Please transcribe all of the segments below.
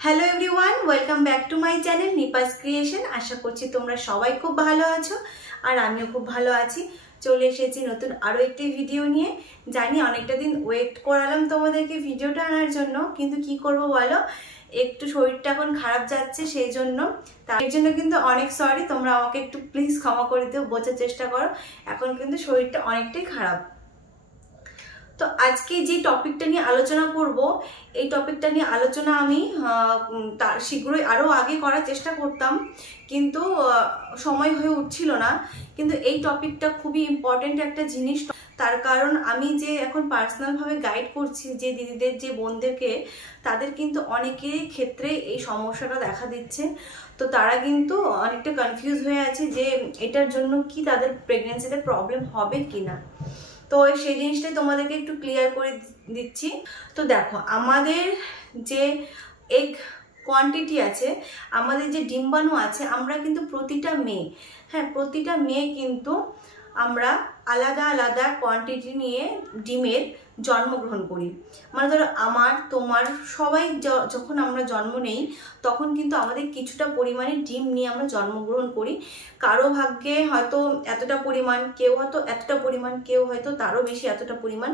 Hello everyone, welcome back to my channel Nipa's creation. আশা করছি তোমরা সবাই খুব ভালো আছো আর আমিও খুব ভালো আছি। চলে এসেছি নতুন আরও একটি ভিডিও নিয়ে। জানি অনেকটা দিন ওয়েট করালাম তোমাদেরকে ভিডিওটা আনার জন্য, কিন্তু কি করব বলো, একটু শরীরটা এখন খারাপ যাচ্ছে, সেই জন্য তার জন্য কিন্তু অনেক সরি। তোমরা আমাকে একটু প্লিজ ক্ষমা করে দিও, বোঝার চেষ্টা করো। এখন কিন্তু শরীরটা অনেকটাই খারাপ। তো আজকে যে টপিকটা নিয়ে আলোচনা করব, এই টপিকটা নিয়ে আলোচনা আমি তার শীঘ্রই আরও আগে করার চেষ্টা করতাম, কিন্তু সময় হয়ে উঠছিল না। কিন্তু এই টপিকটা খুবই ইম্পর্টেন্ট একটা জিনিস, তার কারণ আমি যে এখন পার্সোনালভাবে গাইড করছি যে দিদিদের, যে বোনদেরকে, তাদের কিন্তু অনেকের ক্ষেত্রে এই সমস্যাটা দেখা দিচ্ছে। তো তারা কিন্তু অনেকটা কনফিউজ হয়ে আছে যে এটার জন্য কি তাদের প্রেগনেন্সিতে প্রবলেম হবে কি না। তো সেই জিনিসটাই তোমাদেরকে একটু ক্লিয়ার করে দিচ্ছি। তো দেখো, আমাদের যে এগ কোয়ান্টিটি আছে, আমাদের যে ডিম্বাণু আছে, আমরা কিন্তু প্রতিটা মেয়ে কিন্তু আমরা আলাদা আলাদা কোয়ান্টিটি নিয়ে ডিমের জন্মগ্রহণ করি। মানে ধরো আমার, তোমার, সবাই যখন আমরা জন্ম নেই তখন কিন্তু আমাদের কিছুটা পরিমাণে ডিম নিয়ে আমরা জন্মগ্রহণ করি। কারো ভাগ্যে হয়তো এতটা পরিমাণ, কেউ হয়তো এতটা পরিমাণ, কেউ হয়তো তারও বেশি এতটা পরিমাণ।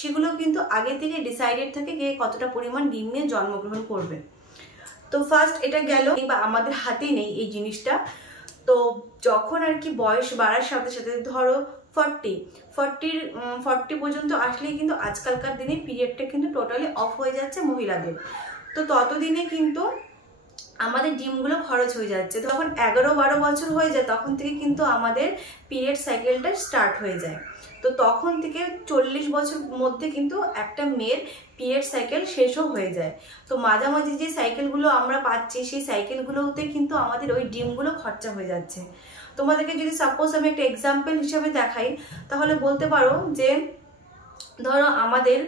সেগুলো কিন্তু আগে থেকে ডিসাইডেড থাকে কে কতটা পরিমাণ ডিম নিয়ে জন্মগ্রহণ করবে। তো ফার্স্ট এটা গেল, বা আমাদের হাতেই নেই এই জিনিসটা। তো যখন আর কি বয়স বাড়ার সাথে সাথে ধরো 40 পর্যন্ত আসলেই কিন্তু আজকালকার দিনে পিরিয়ডটা কিন্তু টোটালি অফ হয়ে যাচ্ছে মহিলাদের। তো ততদিনে কিন্তু আমাদের ডিমগুলো খরচ হয়ে যাচ্ছে। তখন 11-12 বছর হয়ে যায়, তখন থেকে কিন্তু আমাদের পিরিয়ড সাইকেলটা স্টার্ট হয়ে যায়। তো তখন থেকে 40 বছর মধ্যে কিন্তু একটা মেয়ের পিরিয়ড সাইকেল শেষও হয়ে যায়। তো মাঝামাঝি যে সাইকেলগুলো আমরা পাচ্ছি, সেই সাইকেলগুলোতে কিন্তু আমাদের ওই ডিমগুলো খরচা হয়ে যাচ্ছে। তোমাদেরকে যদি সাপোজ আমি একটা এক্সাম্পল হিসেবে দেখাই, তাহলে বলতে পারো যে ধরো আমাদের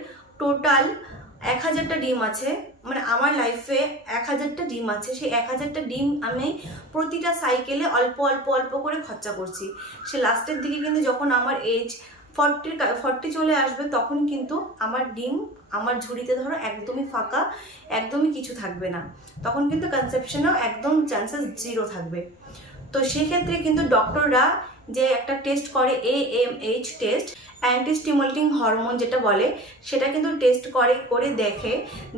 টোটাল 1000টা ডিম আছে, মানে আমার লাইফে 1000টা ডিম আছে। সেই 1000টা ডিম আমি প্রতিটা সাইকেলে অল্প অল্প অল্প করে খরচা করছি। সে লাস্টের দিকে কিন্তু যখন আমার এজ 40 চলে আসবে, তখন কিন্তু আমার ডিম আমার ঝুড়িতে ধরো একদমই ফাঁকা, একদমই কিছু থাকবে না। তখন কিন্তু কনসেপশনেও একদম চান্সেস 0 থাকবে। তো সেক্ষেত্রে কিন্তু ডক্টররা যে একটা টেস্ট করে, AMH test, anti stimulating hormone যেটা বলে, সেটা কিন্তু টেস্ট করে দেখে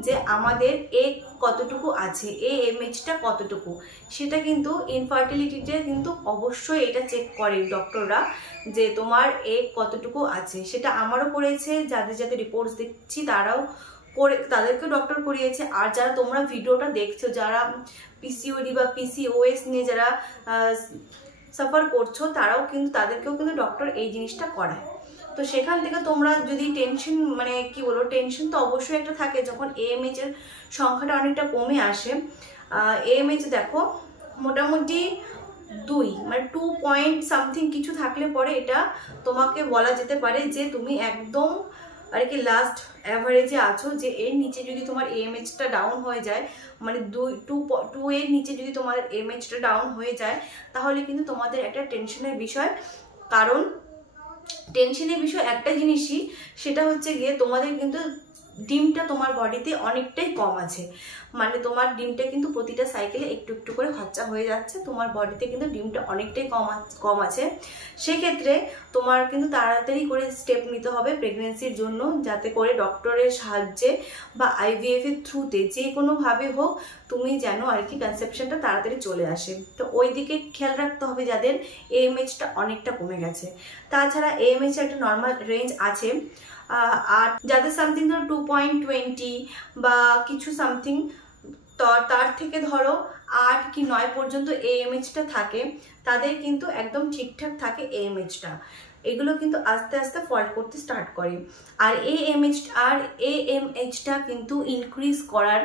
যে আমাদের এগ কতটুকু আছে, AMHটা কতটুকু। সেটা কিন্তু ইনফার্টিলিটিতে কিন্তু অবশ্যই এটা চেক করে ডক্টররা, যে তোমার এগ কতটুকু আছে। সেটা আমারও করেছে, যাদের যাদের রিপোর্টস দেখছি তারাও করে, তাদেরকেও ডক্টর করিয়েছে। আর যারা তোমরা ভিডিওটা দেখছো, যারা PCOD বা PCOS নিয়ে যারা সাফার করছো, তারাও কিন্তু, তাদেরকেও কিন্তু ডক্টর এই জিনিসটা করায়। তো সেখান থেকে তোমরা যদি টেনশন, মানে কি বলবো, টেনশন তো অবশ্যই একটা থাকে যখন AMH এর সংখ্যাটা অনেকটা কমে আসে। AMH দেখো মোটামুটি 2, মানে 2 পয়েন্ট সামথিং কিছু থাকলে পরে এটা তোমাকে বলা যেতে পারে যে তুমি একদম আর কি লাস্ট অ্যাভারেজে আছো। যে এর নিচে যদি তোমার AMHটা ডাউন হয়ে যায়, মানে 2 এর নিচে যদি তোমার AMHটা ডাউন হয়ে যায়, তাহলে কিন্তু তোমাদের একটা টেনশনের বিষয়। কারণ টেনশনের বিষয় একটা জিনিসই, সেটা হচ্ছে গিয়ে তোমাদের কিন্তু ডিমটা তোমার বডিতে অনেকটাই কম আছে। মানে তোমার ডিমটা কিন্তু প্রতিটা সাইকেলে একটু একটু করে খরচা হয়ে যাচ্ছে, তোমার বডিতে কিন্তু ডিমটা অনেকটাই কম আছে। সেক্ষেত্রে তোমার কিন্তু তাড়াতাড়ি করে স্টেপ নিতে হবে প্রেগনেন্সির জন্য, যাতে করে ডক্টরের সাহায্যে বা IVF এর থ্রুতে যে কোনোভাবে হোক তুমি যেন আর কি কনসেপশনটা তাড়াতাড়ি চলে আসে। তো ওই দিকে খেয়াল রাখতে হবে যাদের AMHটা অনেকটা কমে গেছে। তাছাড়া AMH একটা নর্মাল রেঞ্জ আছে, আর যাদের সামথিং ধরো 2.20 বা কিছু সামথিং, তো তার থেকে ধরো 8 কি 9 পর্যন্ত AMHটা থাকে, তাদের কিন্তু একদম ঠিকঠাক থাকে AMHটা। এগুলো কিন্তু আস্তে আস্তে ফল্ট করতে স্টার্ট করে। আর AMHটা কিন্তু ইনক্রিজ করার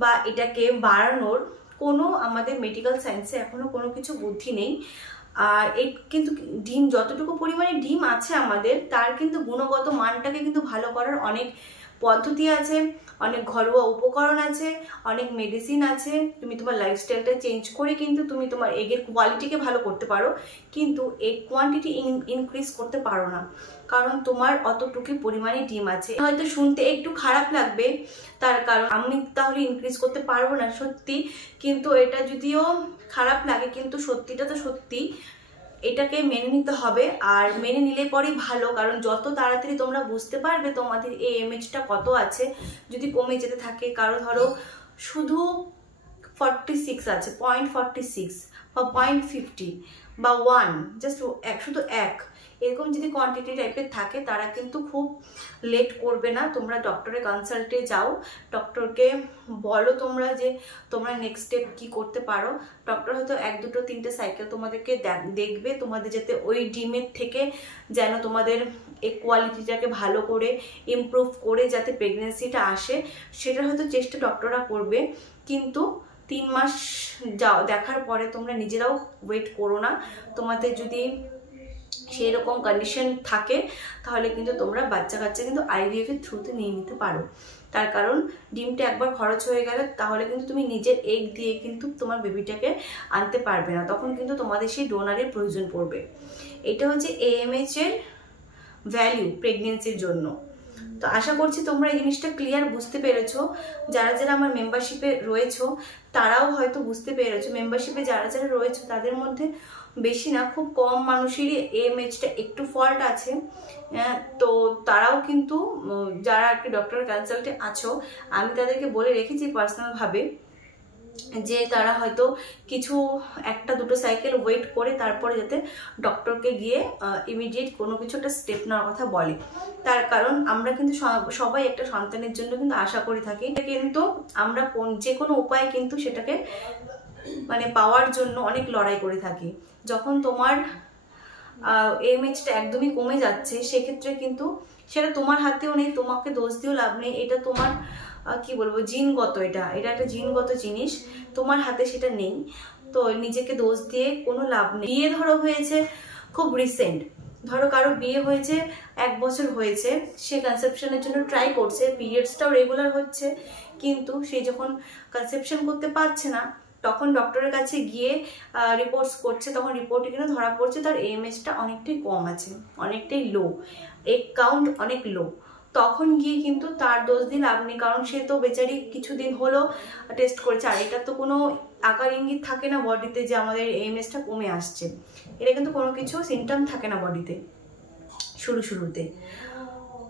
বা এটাকে বাড়ানোর কোনো আমাদের মেডিকেল সায়েন্সে এখনো কোনো কিছু বুদ্ধি নেই। আর এই কিন্তু ডিম, যতটুকু পরিমাণে ডিম আছে আমাদের, তার কিন্তু গুণগত মানটাকে কিন্তু ভালো করার অনেক পদ্ধতি আছে। অনেক ঘরোয়া উপকরণ আছে, অনেক মেডিসিন আছে। তুমি তোমার লাইফস্টাইলটা চেঞ্জ করে কিন্তু তুমি তোমার এগের কোয়ালিটিকে ভালো করতে পারো, কিন্তু এগ কোয়ান্টিটি ইনক্রিজ করতে পারো না, কারণ তোমার অতটুকু পরিমাণে ডিম আছে। হয়তো শুনতে একটু খারাপ লাগবে, তার কারণ আমি তাহলে ইনক্রিজ করতে পারবো না, সত্যি। কিন্তু এটা যদিও খারাপ লাগে, কিন্তু সত্যিটা তো সত্যি, এটাকে মেনে নিতে হবে। আর মেনে নিলে পরেই ভালো, কারণ যত তাড়াতাড়ি তোমরা বুঝতে পারবে তোমাদের এই এমএইচটা কত আছে, যদি কমে যেতে থাকে, কারো ধরো শুধু 46 আছে, 0.46 বা 0.50 বা 1, জাস্ট শুধু এক, এরকম যদি কোয়ান্টিটি টাইপের থাকে, তারা কিন্তু খুব লেট করবে না। তোমরা ডক্টরের কনসাল্টে যাও, ডক্টরকে বলো তোমরা যে তোমরা নেক্সট স্টেপ কি করতে পারো। ডক্টর হয়তো 1, 2, 3টে সাইকেল তোমাদেরকে দেখবে, তোমাদের যাতে ওই ডিমের থেকে যেন তোমাদের এই কোয়ালিটিটাকে ভালো করে ইমপ্রুভ করে যাতে প্রেগনেন্সিটা আসে, সেটা হয়তো চেষ্টা ডক্টররা করবে। কিন্তু 3 মাস দেখার পরে তোমরা নিজেরাও ওয়েট করো না। তোমাদের যদি সেই রকম কন্ডিশন থাকে, তাহলে কিন্তু তোমরা বাচ্চা কিন্তু IVF এর থ্রুতে নিয়ে নিতে পারো। তার কারণ ডিমটা একবার খরচ হয়ে গেলে, তাহলে কিন্তু তুমি নিজের এগ দিয়ে কিন্তু তোমার বেবিটাকে আনতে পারবে না, তখন কিন্তু তোমাদের সেই ডোনারের প্রয়োজন পড়বে। এটা হচ্ছে AMH এর ভ্যালু প্রেগনেন্সির জন্য। তো আশা করছি তোমরা এই জিনিসটা ক্লিয়ার বুঝতে পেরেছো। যারা যারা আমার মেম্বারশিপে রয়েছো তারাও হয়তো বুঝতে পেরেছো। মেম্বারশিপে যারা যারা রয়েছো তাদের মধ্যে বেশি না, খুব কম মানুষেরই AMHটা একটু ফল্ট আছে। তো তারাও কিন্তু যারা আর কি ডক্টরের কনসাল্টে আছো, আমি তাদেরকে বলে রেখেছি পার্সোনালভাবে যে তারা হয়তো কিছু 1-2 সাইকেল ওয়েট করে তারপরে যাতে ডক্টরকে গিয়ে ইমিডিয়েট কোনো কিছু একটা স্টেপ নেওয়ার কথা বলে। তার কারণ আমরা কিন্তু সবাই একটা সন্তানের জন্য কিন্তু আশা করে থাকি, কিন্তু আমরা যে কোনো উপায়ে কিন্তু সেটাকে মানে পাওয়ার জন্য অনেক লড়াই করে থাকি। যখন তোমার AMHটা একদমই কমে যাচ্ছে, সেক্ষেত্রে কিন্তু সেটা তোমার হাতেও নেই, তোমাকে দোষ দিয়েও লাভ নেই। এটা তোমার কি বলবো, জিনগত, এটা একটা জিনগত জিনিস, তোমার হাতে সেটা নেই। তো নিজেকে দোষ দিয়ে কোনো লাভ নেই। বিয়ে ধরো হয়েছে খুব রিসেন্ট, ধরো কারো বিয়ে হয়েছে 1 বছর হয়েছে, সে কনসেপশনের জন্য ট্রাই করছে, পিরিয়ডসটাও রেগুলার হচ্ছে, কিন্তু সে যখন কনসেপশন করতে পারছে না, তখন ডক্টরের কাছে গিয়ে রিপোর্টস করছে, তখন রিপোর্টে কিন্তু ধরা পড়ছে তার AMHটা অনেকটাই কম আছে, অনেকটাই লো, এগ কাউন্ট অনেক লো। তখন গিয়ে কিন্তু তার দোষ দিন লাভ নেই, কারণ সে তো বেচারি কিছুদিন হলো টেস্ট করেছে, আর এটা তো কোনো আকার ইঙ্গিত থাকে না বডিতে যে আমাদের AMHটা কমে আসছে। এটা কিন্তু কোনো কিছু সিমটম থাকে না বডিতে শুরুতে।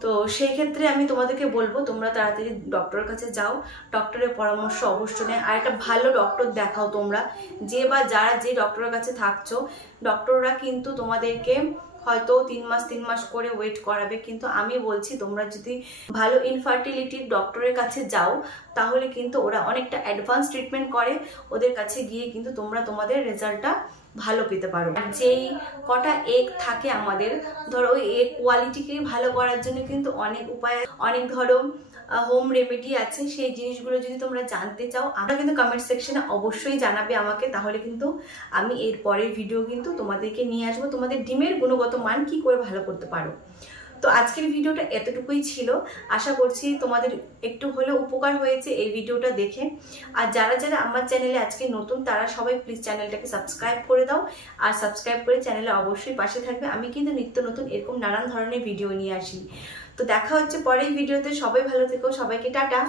তো সেই ক্ষেত্রে আমি তোমাদেরকে বলবো তোমরা তাড়াতাড়ি ডক্টরের কাছে যাও, ডক্টরের পরামর্শ অবশ্যই নেয়, আর একটা ভালো ডক্টর দেখাও। তোমরা যারা যে ডক্টরের কাছে থাকছো, ডক্টররা কিন্তু তোমাদেরকে হয়তো 3 মাস করে ওয়েট করাবে, কিন্তু আমি বলছি তোমরা যদি ভালো ইনফার্টিলিটির ডক্টরের কাছে যাও, তাহলে কিন্তু ওরা অনেকটা অ্যাডভান্স ট্রিটমেন্ট করে, ওদের কাছে গিয়ে কিন্তু তোমরা তোমাদের রেজাল্টটা ভালো পেতে পারো। যেই কটা এগ থাকে আমাদের, ধরো ওই এগ কোয়ালিটিকে ভালো করার জন্য কিন্তু অনেক উপায়, অনেক ধরো হোম রেমেডি আছে। সেই জিনিসগুলো যদি তোমরা জানতে চাও, আমরা কিন্তু কমেন্ট সেকশনে অবশ্যই জানাবে আমাকে, তাহলে কিন্তু আমি এর পরের ভিডিও কিন্তু তোমাদেরকে নিয়ে আসবো, তোমাদের ডিমের গুণগত মান কি করে ভালো করতে পারো। তো আজকের ভিডিওটা এতটুকুই ছিল, আশা করছি তোমাদের একটু হলেও উপকার হয়েছে এই ভিডিওটা দেখে। আর যারা যারা আমার চ্যানেলে আজকে নতুন, তারা সবাই প্লিজ চ্যানেলটাকে সাবস্ক্রাইব করে দাও, আর সাবস্ক্রাইব করে চ্যানেলে অবশ্যই পাশে থাকবে। আমি কিন্তু নিত্য নতুন এরকম নানান ধরনের ভিডিও নিয়ে আসি। তো দেখা হচ্ছে পরের ভিডিওতে, সবাই ভালো থেকো, সবাইকে টাটা।